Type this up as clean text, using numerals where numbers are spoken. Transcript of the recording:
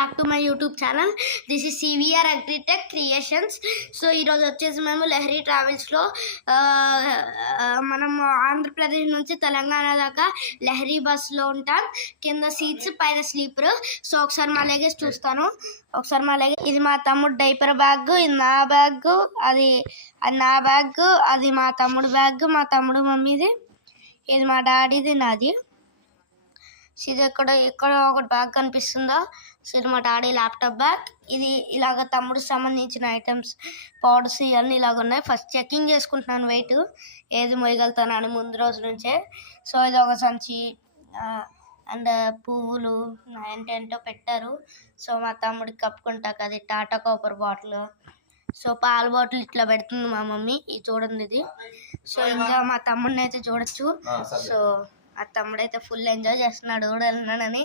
Back to my YouTube channel. This is CVR agritech creations. So ఈరోజు వచ్చేసి మేము లహరి ట్రావెల్స్లో మనం ఆంధ్రప్రదేశ్ నుంచి తెలంగాణ దాకా లహరి బస్లో ఉంటాం. కింద సీట్స్, పైన స్లీపర్. సో ఒకసారి మా లగేజ్ చూస్తాను. ఇది మా తమ్ముడు డైపర్ బ్యాగ్, ఇది నా బ్యాగ్, అది నా బ్యాగ్, అది మా తమ్ముడు బ్యాగ్, మా తమ్ముడు మమ్మీది, ఇది మా డాడీది, నాది. ఇది ఎక్కడ ఒకటి బ్యాగ్ కనిపిస్తుందో, సో ఇది మా డాడీ ల్యాప్టాప్ బ్యాగ్. ఇది ఇలాగ తమ్ముడు సంబంధించిన ఐటమ్స్, పౌడర్స్ ఇవన్నీ ఇలాగ ఉన్నాయి. ఫస్ట్ చెకింగ్ చేసుకుంటున్నాను వెయిట్ ఏది మోయగలుగుతానని ముందు రోజు నుంచే. సో ఇది ఒక సంచి అండ్ పువ్వులు ఏంటేంటో పెట్టారు. సో మా తమ్ముడికి కప్పుకుంటాక అది టాటా కాపర్ బాటిల్. సో పాల బాటిల్ ఇట్లా పెడుతుంది మా మమ్మీ. ఇది చూడండి ఇది. సో ఇంకా మా తమ్ముడిని అయితే చూడొచ్చు. సో ఆ తమ్ముడైతే ఫుల్ ఎంజాయ్ చేస్తున్నాడు వెళ్ళినాడని.